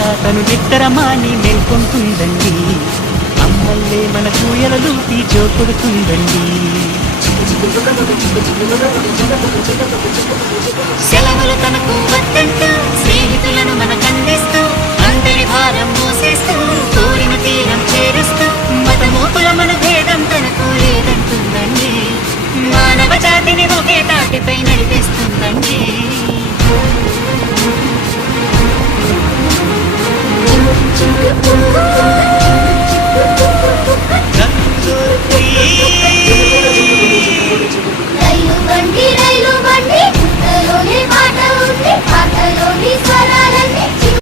తను నిద్రమాని మేల్కొంటుందండి. అమ్మల్లే మన కూయలలూపి జోకొడుతుందండి. సెలవులు తనకు వద్దంటూ స్నేహితులను మన